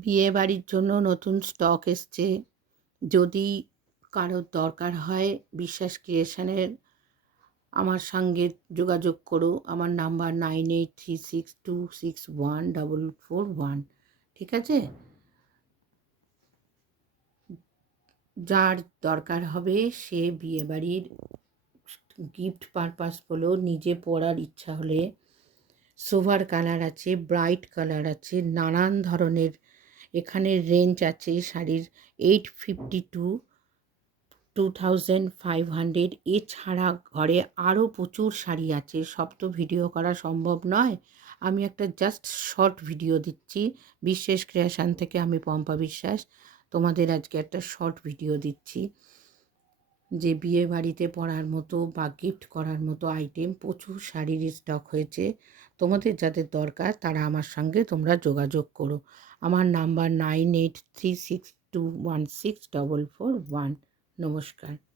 বিয়ে বাড়ির জন্য নতুন স্টক এসছে। যদি কারোর দরকার হয় বিশ্বাস ক্রিয়েশনের আমার সঙ্গে যোগাযোগ করো। আমার নাম্বার 9836261441। ঠিক আছে? যার দরকার হবে সে বিয়ে বাড়ির গিফট পারপাস বলো, নিজে পরার ইচ্ছা হলে সোভার কালার আছে, ব্রাইট কালার আছে, নানান ধরনের এখানে রেঞ্জ আছে শাড়ির 850 টু 2500। এছাড়া ঘরে আরও প্রচুর শাড়ি আছে, সব তো ভিডিও করা সম্ভব নয়। আমি একটা জাস্ট শর্ট ভিডিও দিচ্ছি। বিশ্বাস ক্রিয়েশন থেকে আমি পম্পা বিশ্বাস তোমাদের আজকে একটা শর্ট ভিডিও দিচ্ছি যে বিয়ে বাড়িতে পরার মতো বা গিফট করার মতো আইটেম প্রচুর শাড়ির স্টক হয়েছে। তোমাদের যাদের দরকার তারা আমার সঙ্গে তোমরা যোগাযোগ করো। আমার নাম্বার 9836216441। নমস্কার।